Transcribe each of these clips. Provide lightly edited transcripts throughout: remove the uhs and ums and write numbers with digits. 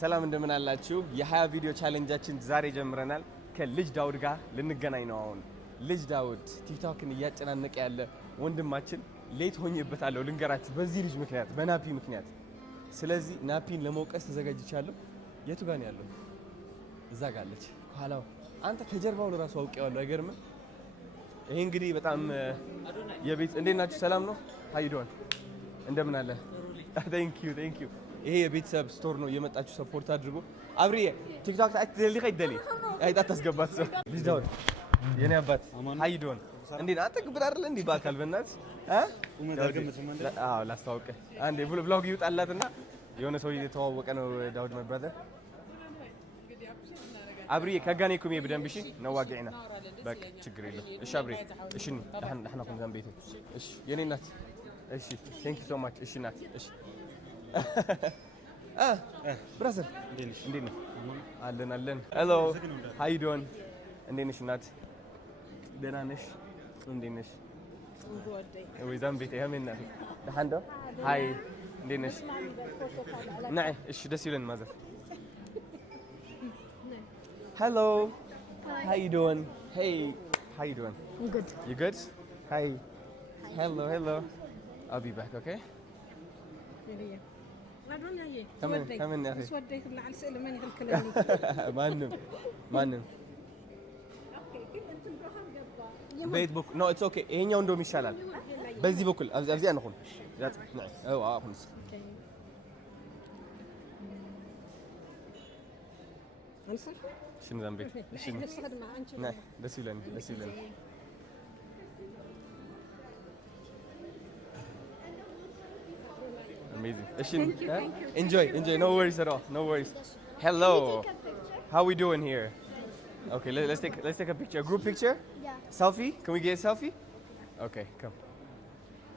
ሰላም እንደምን አላችሁ? የ20 ቪዲዮ ቻሌንጃችን ዛሬ ጀምረናል። ከልጅ ዳውድ ጋር ልንገናኝ ነው። አሁን ልጅ ዳውድ ቲክቶክን እያጨናነቀ ያለ ወንድማችን ሌት ሆኜበታለሁ ልንገራችሁ፣ በዚህ ልጅ ምክንያት፣ በናፒ ምክንያት። ስለዚህ ናፒን ለመውቀስ ተዘጋጅቻለሁ። የቱ ጋር ነው ያለው? እዛ ጋር አለች ኋላው። አንተ ከጀርባው ለራሱ አውቄዋለሁ። አይገርምም? ይሄ እንግዲህ በጣም የቤት እንዴት ናችሁ? ሰላም ነው? ሃይዶን እንደምን አለ? ቴንክ ዩ ይሄ የቤተሰብ ስቶር ነው። የመጣችሁ ሰፖርት አድርጉ። አብሪዬ ቲክቶክ ታክተሊ ከይደሊ አይጣት ታስገባት ሰው ልጅ ዳውድ የኔ አባት ሃይዶን እንዴት አንተ ግብር አይደል እንዴ? ባካል በእናት አዎ ላስተዋውቅ አንዴ ብሎግ ይውጣላትና የሆነ ሰው እየተዋወቀ ነው። ዳውድ ማይ ብራዘር አብሪዬ ከጋኔ ኩሜ በደንብ እሺ ነው ዋጋይና በቃ ችግር የለም። እሺ አብሪዬ እሺ እحنا كنا زنب ቤቱ እሺ የኔ እናት እሺ ቴንክ ዩ ሶ ማች እሺ እናት እሺ ብራዘር እንዴት ነህ? አለን ሄሎ ሃው ዩ ዶን እንዴት ነሽ እናት? ደህና ነሽ? እንዴት ነሽ? ወይ ዛምቤት ያመና ደህና ሃይ እንዴት ነሽ? ነይ እሺ ደስ ይለን ማዘር hello how you doing hey how you doing I'm good you good hi hello I'll be back okay كم يا اخي سوديك اللي على سئل من هالكلام ማንም ቤት በኩል no it's okay ይሄኛው እንደውም ይሻላል በዚህ በኩል አብዚያ ነው ሁን ያት ነይ አሁን شنو ذنبي؟ شنو؟ نعم بس يلن amazing enjoy no worries at all no worries hello how we doing here okay let's take a picture a group picture yeah selfie can we get a selfie okay come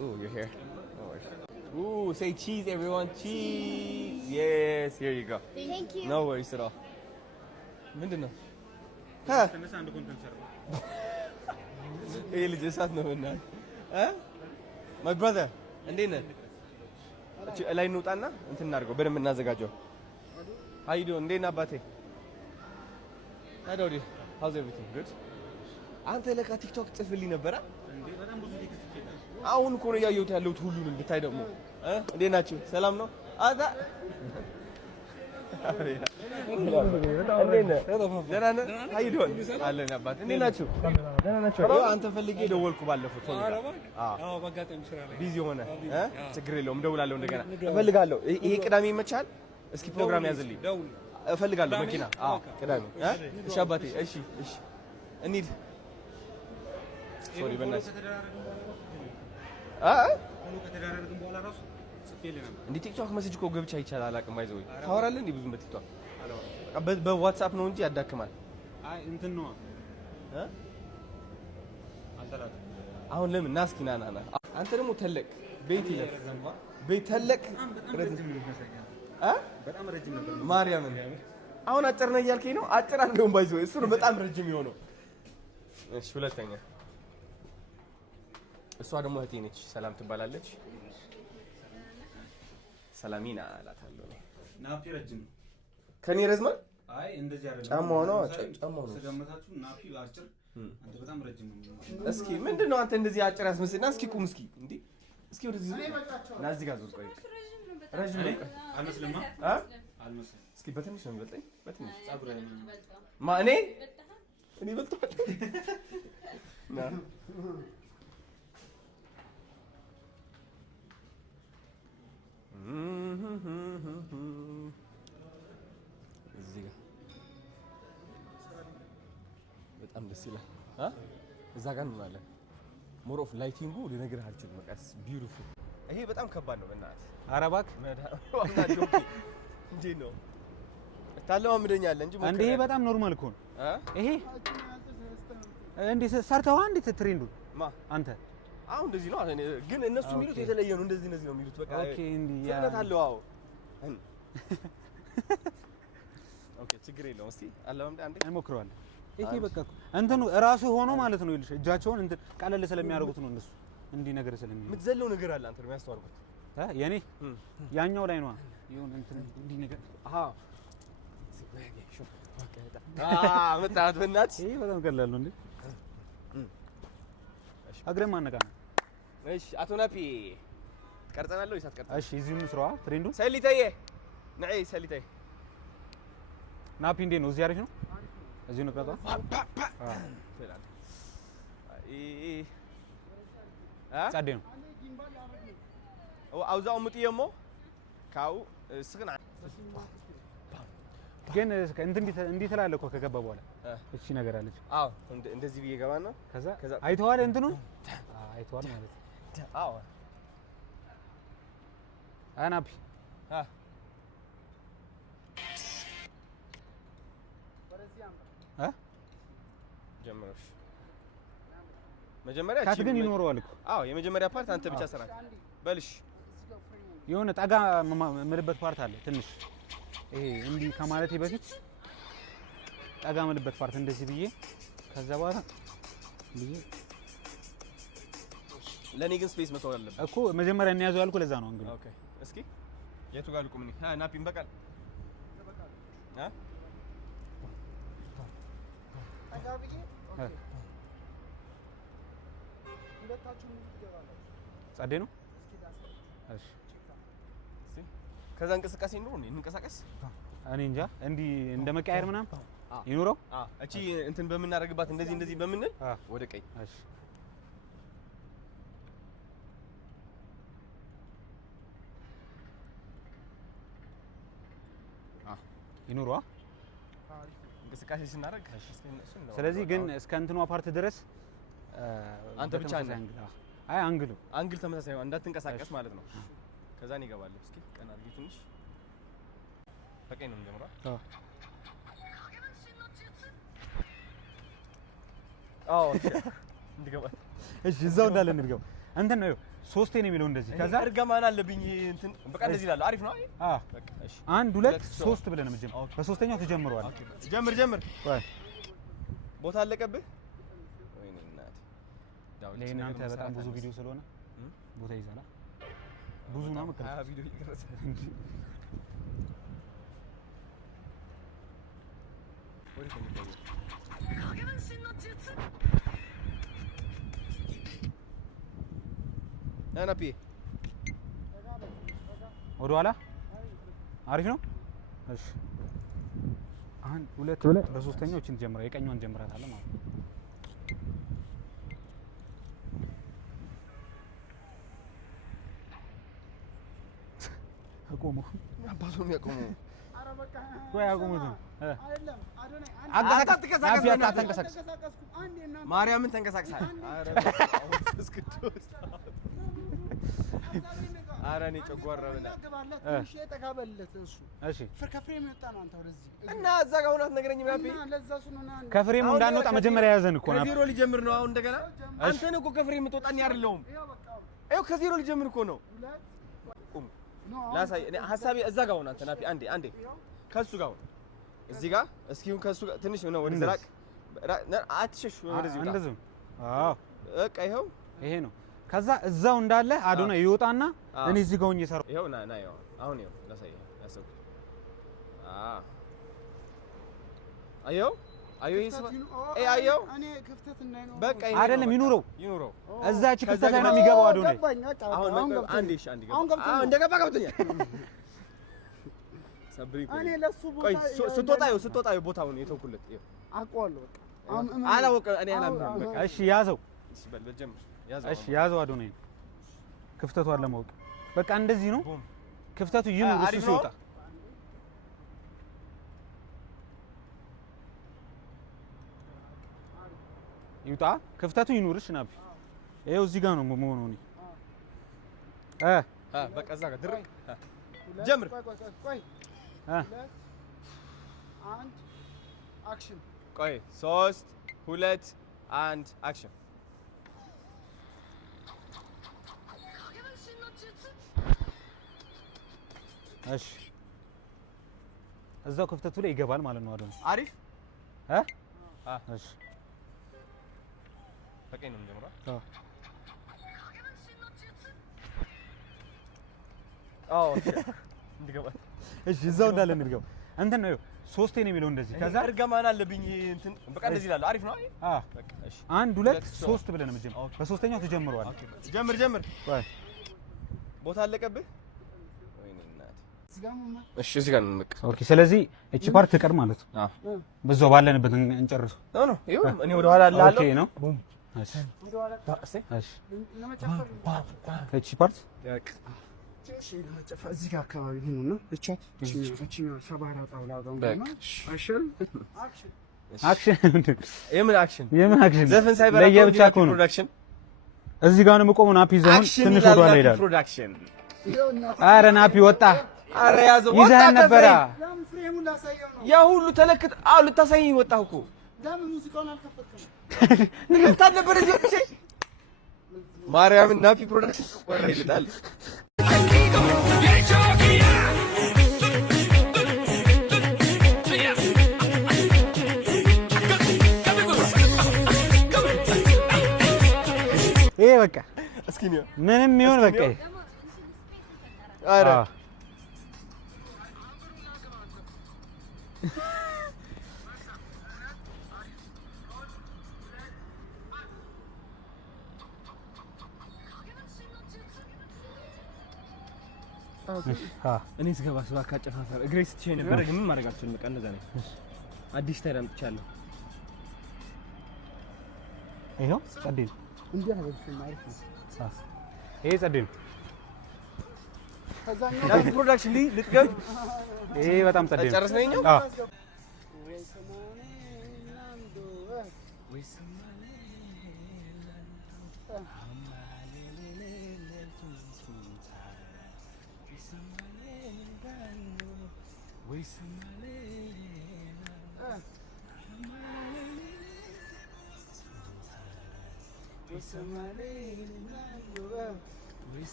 ooh you're here no worries ooh say cheese everyone cheese yes here you go thank you no worries at all ምንድነው ተነሳ አንድ ኮንተንት ሰራ ይሄ ልጅ እሳት ነው እና my brother እንዴት ነህ? እቺ ላይ እንውጣና እንትን እናድርገው በደንብ እናዘጋጀው። ሃይዶ እንዴት ነህ አባቴ? ሃይዶ how's everything good? አንተ ለካ ቲክቶክ ጽፍልኝ ነበር እንዴ? በጣም ብዙ ቴክስት ይላል። አሁን እኮ ነው ያየሁት ያለሁት ሁሉንም ብታይ ደግሞ እንዴት ናችሁ? ሰላም ነው? አዛ አለን አባት እንዴት ናችሁ? ደህና ናችሁ? አንተ ፈልጌ ደወልኩ ባለፈው ቶሎ አዎ በአጋጣሚ ስራ ላይ ቢዚ ሆነ ችግር የለውም እደውላለሁ እንደገና እፈልጋለሁ ይሄ ቅዳሜ ይመቻል እስኪ ፕሮግራም ያዝልኝ እፈልጋለሁ መኪና ቅዳሜ እሺ አባቴ እሺ እንሂድ ሶሪ በእናትህ ከተደራረግን በኋላ ራሱ እንዴ ቲክቶክ ሜሴጅ እኮ ገብቻ ይቻላል አላውቅም ባይዘው ታወራለህ እንዴ ብዙም በቲክቶክ በዋትስአፕ ነው እንጂ ያዳክማል አይ እንትን ነው አልተላተ አሁን ለምን ናስኪ ና አንተ ደግሞ ተለቅ ቤት ይለፍ ቤት ተለቅ በጣም ረጅም ነበር ማርያምን አሁን አጭር ነው እያልከኝ ነው አጭር አንደውም ባይዘው እሱ ነው በጣም ረጅም የሆነው እሺ ሁለተኛ እሷ ደግሞ እህቴ ነች ሰላም ትባላለች ሰላሚና አላታለሁ ነው ናፒ ረጅም ነው ከኔ ረዝማል አይ እንደዚህ አይደለም ጫማው ነው ስለገመታችሁ ናፒ አጭር አንተ በጣም ረጅም ነው እስኪ ምንድነው አንተ እንደዚህ አጭር ያስመስልና እስኪ ቁም እስኪ እንዴ እስኪ ወደዚህ ና እዚህ ጋር ዞር ቆይ ረጅም ነው አልመስልማ አልመስልም እስኪ በትንሽ ነው የሚበልጠኝ በትንሽ ጻብረ ማ እኔ በልጠኝ ና እዚህ ጋር በጣም ደስ ይላል እዛ ጋር እንሆናለን ሞር ኦፍ ላይቲንጉ ልነግርህ አልችልም በቃ ቢዩቲፉል ይሄ በጣም ከባድ ነው በእናትህ ኧረ እባክህ እንዴ ነው ታለማምደኛለህ እንጂ እንዴ ይሄ በጣም ኖርማል እኮ ነው ይሄ እንዴ ሰርተው አንዴ ትሬንዱ አንተ አሁን እንደዚህ ነው ግን እነሱ የሚሉት የተለየ ነው እንደዚህ ነው የሚሉት በቃ ኦኬ እንዴ ፍጥነት አለው አዎ ኦኬ ችግር የለውም እስቲ አለማምደ አንዴ እንሞክረዋለን ይሄ በቃ እንትኑ ራሱ ሆኖ ማለት ነው ይልሽ እጃቸውን እንትን ቀለል ስለሚያደርጉት ነው እነሱ እንዲህ ነገር ስለሚሉ የምትዘለው ነገር አለ አንተ ነው የሚያስተዋርኩት የኔ ያኛው ላይ ነው ይሁን እንትን እንዲህ ነገር መጣት በእናትህ ይሄ በጣም ቀላል ነው እንዴ? እግረን ማነቃ ነው። እሺ አቶ ናፒ ቀርጸናል ወይስ አትቀርጸን? እሺ እዚሁ እንስራዋ ትሬንዱ ሰሊተዬ ነይ ሰሊተዬ ናፒ እንዴት ነው? እዚህ አሪፍ ነው። እዚሁ ነው ቀጣ ጸዴ ነው። አውዛው ሙጥየሞ ካው ስግና ግን እንዴት ትላለህ እኮ ከገባ በኋላ እቺ ነገር አለች። አዎ እንደዚህ ብዬ ገባ ነው። ከዛ አይተዋል እንትኑ አይተዋል ማለት አዎ አናፒ ጀመረሽ መጀመሪያ ካት ግን ይኖረዋል እኮ። አዎ የመጀመሪያ ፓርት አንተ ብቻ ሰራ በልሽ። የሆነ ጠጋ ምልበት ፓርት አለ ትንሽ ይሄ እንዲህ ከማለቴ በፊት ጠጋ ምልበት ፓርት እንደዚህ ብዬ ከዛ በኋላ ብዬ ለኔ ግን ስፔስ መተው አለበት እኮ መጀመሪያ እንያዘው ያልኩ ለዛ ነው። እንግዲህ ኦኬ እስኪ የቱ ጋር ልቁም? ናፒን በቃል አጋብዬ ኦኬ ሁለታችሁ ምን ትገባላችሁ? ጸዴ ነው። እሺ ከዛ እንቅስቃሴ ይኖር ነው እንንቀሳቀስ። እኔ እንጃ እንዲህ እንደ መቀያየር ምናምን ይኖረው። እቺ እንትን በምናደርግባት እንደዚህ በምንል ወደ ቀኝ። እሺ ይኖረዋ እንቅስቃሴ ስናደርግ። ስለዚህ ግን እስከ እንትኗ ፓርት ድረስ አንተ ብቻ ነህ። አይ አንግል ተመሳሳይ ነው እንዳትንቀሳቀስ ማለት ነው። ከዛ ነው ይገባል። እስኪ ቀና አድርጊ ትንሽ በቀኝ ነው የምጀምረው። አዎ እንድገባ። እሺ እዛው እንዳለ እንድገባ እንትን ነው ሶስቴ ነው የሚለው እንደዚህ። ከዛ እርግማን አለብኝ እንትን በቃ እንደዚህ ይላል። አሪፍ ነው። አዎ በቃ እሺ 1 2 3 ብለህ ነው የምትጀምረው። በሶስተኛው ትጀምረዋለህ። ጀምር። ወይ ቦታ አለቀብህ። ወይኔ እናቴ ለእናንተ በጣም ብዙ ቪዲዮ ስለሆነ ቦታ ይዛላ ብዙ ነው መከራ ቪዲዮ ይቀርጻ እንጂ ወሬ ተንቀሳቀስ ናፒ ወደ ኋላ አሪፍ ነው። እሺ 1 2 ብለህ በሶስተኛው እቺን ጀምራ የቀኛውን ጀምራታለህ ማለት ነው። አቆሙ አባቱ የሚያቆሙ ኧረ በቃ ወይ አቆሙት አይደለም አዶናይ አትንቀሳቀስ ማርያምን ተንቀሳቅሳል። ኧረ እኔ ጨጓራውና ትንሽ የተጋበለት እሱ እሺ ከፍሬም የወጣ ነው። አንተ ወደዚህ እና እዛ ጋር ሆናት ነገረኝ ናፒ ለዛ ሱኑና ከፍሬሙ እንዳንወጣ መጀመሪያ ያዘን እኮ ነው። ከዜሮ ሊጀምር ነው አሁን እንደገና። አንተ ነህ እኮ ከፍሬም የምትወጣኝ አይደለሁም። ይኸው ከዜሮ ሊጀምር እኮ ነው። ቁም ላሳይ። እኔ ሐሳቤ እዛ ጋር ሆነ። አንተ ናፒ አንዴ ከሱ ጋር ሆነ እዚህ ጋር እስኪሁን ከሱ ጋር ትንሽ ነው ወደ ዝራቅ አትሸሽ ወደዚህ ጋር እንደዚህ። አዎ በቃ ይኸው ይሄ ነው። ከዛ እዛው እንዳለ አዶናይ ይወጣና እኔ እዚህ ጋር ሆኜ እሰራው። ይኸው ና ይኸው አሁን ይኸው ላሳይ ያሰብኩት አየው አየው እኔ ክፍተት እንዳይኖር በቃ አይደለም ይኑረው እዛች ክፍተት ላይ ነው የሚገባው አዶናይ። አሁን አንዴ ገባ። አሁን እንደገባ ገብቶኛል። ሰብሪ እኔ ለሱ ቦታ ስትወጣ ቦታውን የተውኩለት ይኸው አውቀዋለሁ። በቃ አላወቀ እኔ አላምንም። በቃ እሺ ያዘው። እሺ በል ጀምር። እሺ ያዘው አዶናይ ክፍተቷን ለማወቅ በቃ እንደዚህ ነው ክፍተቱ ይኑር። እሱ ሲወጣ ይውጣ ክፍተቱ ይኑርሽ ናቢ። ይኸው እዚህ ጋር ነው መሆኑ ነው። በቃ እዛ ጋር ድርቅ ጀምር። ቆይ 1 አክሽን። ቆይ 3 2 1 አክሽን። እሺ እዛው ክፍተቱ ላይ ይገባል ማለት ነው አዶናይ። አሪፍ እሺ በቀኝ ነው የምጀምረው። እሺ እዛው እንዳለ እንድገባ እንትን ነው 3 ነው የሚለው እንደዚህ ከዛ እርግማን አለብኝ እንትን በቃ እንደዚህ ይላል አሪፍ ነው አዎ በቃ እሺ 1 2 3 ብለን ነው በሶስተኛው ተጀምሯል ጀምር ወይ ቦታ አለቀብህ ወይኔ እናቴ እሺ እዚህ ጋር ነው በቃ ኦኬ ስለዚህ እቺ ፓርት ትቀር ማለት ነው አዎ በዛው ባለንበት እንጨርሱ ነው ይኸው እኔ ወደ ኋላ አላለሁ ኦኬ ነው እሺ ወደ ኋላ እሺ እቺ ፓርት እሺ ለመጨፈር እዚህ ጋር አካባቢ ሆኖና እቻት እቺ ሰባራ ጣውላ ጋር አክሽን የምን አክሽን ዘፈን ሳይበራ ለየብቻ እኮ ነው ፕሮዳክሽን እዚህ ጋር ነው የምቆመው ናፒ ዘውን ትንሽ ወደ ኋላ ይላል ፕሮዳክሽን አረ ናፒ ወጣ አረ ያዘው ይዘህ ነበር ለምን ፍሬሙን ላሳየው ነው ያ ሁሉ ተለክት አው ልታሳየኝ ወጣሁ እኮ ለምን ሙዚቃውን አልከፈትከም ንግስታት ነበር እዚህ ማርያም ናፒ ፕሮዳክሽን ወራ ይልጣል ይሄ በቃ እስኪ ነው ምንም ይሁን በቃ አረ እኔ ስገባ ስባካ አጨፋፈር እግሬ ስትሸኝ ነበር ግን ምን ማድረግ አልችልም በቃ እንደዛ ነው አዲስ ስታይል አምጥቻለሁ ይሄው ጸዴ ነው እንዴ ነው አሪፍ ነው ይሄ ጸዴ ነው ከዛኛው ፕሮዳክሽን ልትገብ ይሄ በጣም ጸዴ ነው ጨርሰኝ ነው አዎ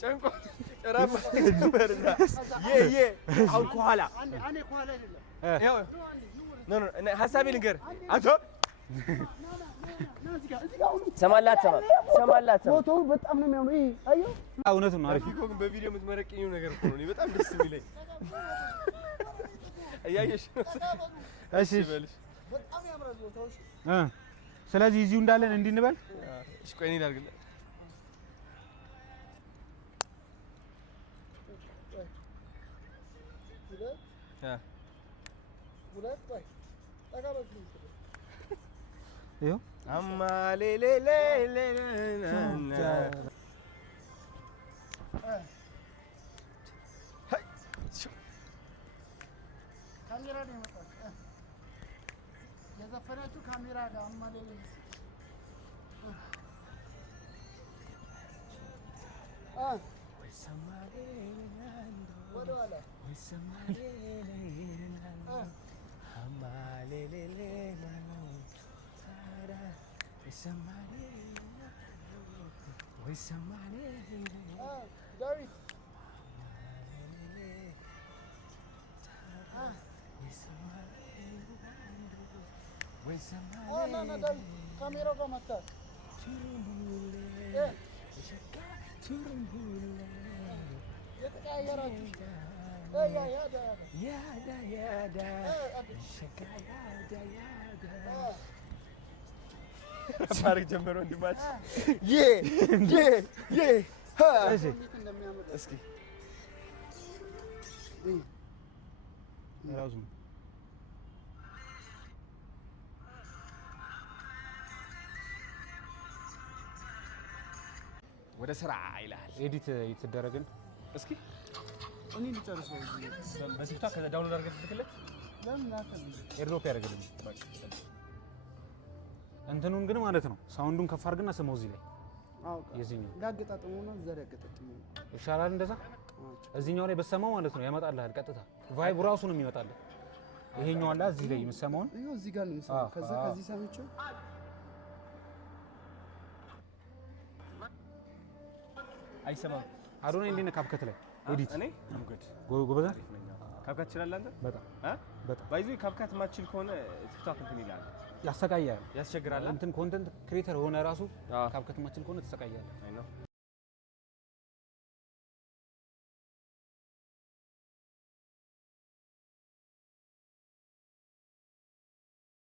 ጨንቆ ጨራማ በርዛ አሁን ከኋላ እኔ ከኋላ አይደለም ይኸው ኖ ሀሳቤ ልንገር አንተ ሰማላት ፎቶው በጣም ነው የሚያምረው ይሄ አየሁ እውነቱን ነው አሪፍ ግን በቪዲዮ የምትመረቀኝው ነገር እኮ ነው እኔ በጣም ደስ የሚለኝ እያየሽ ነው እሺ በልሽ በጣም ያምራል ፎቶው ስለዚህ እዚሁ እንዳለን እንድንበል እሺ ቆይ እኔ ላድርግልህ ሁለት ቆይ ተቀበል ይኸው ካሜራ ነው የመጣው የዘፈናችሁ ካሜራ ጋር አማሌሌ ወደኋላ ዳዊት ና ዳዊት ካሜራው ጋር መጣ የተቀያየራችሁ ማድረግ ጀመረ ወንድማችን እስኪ ወደ ስራ ይላል ኤዲት እየተደረገን እስኪ እኔ ልጨርሰው በስልቷ ከዛ ዳውንሎድ አድርገህ ትልክለት ለምን ላከል ኤርዶፕ ያደርግልኝ እንትኑን ግን ማለት ነው ሳውንዱን ከፍ አድርግና ስመው እዚህ ላይ አውቃ የዚህኛው ጋገጣጥሙና ዘር ያገጣጥሙ ይሻላል እንደዛ እዚህኛው ላይ በሰማው ማለት ነው ያመጣልሃል ቀጥታ ቫይቡ ራሱ ነው የሚመጣልህ ይሄኛው አላ እዚህ ላይ የምሰማውን ይሄው እዚህ ጋር ነው የምሰማው ከዛ ከዚህ ሰምቼው አይሰማም አዶናይ እንዴት ነህ ካፕከት ላይ ኤዲት? እኔ ጉድ ጎበዛ ካፕካት ትችላለህ አንተ? በጣም በጣም ባይዙ ካፕካት ማችል ከሆነ ቲክቶክ እንትን ይላል፣ ያሰቃያል፣ ያስቸግራል። እንትን ኮንተንት ክሬተር ሆነ ራሱ ካፕከት ማችል ከሆነ ተሰቃያለህ።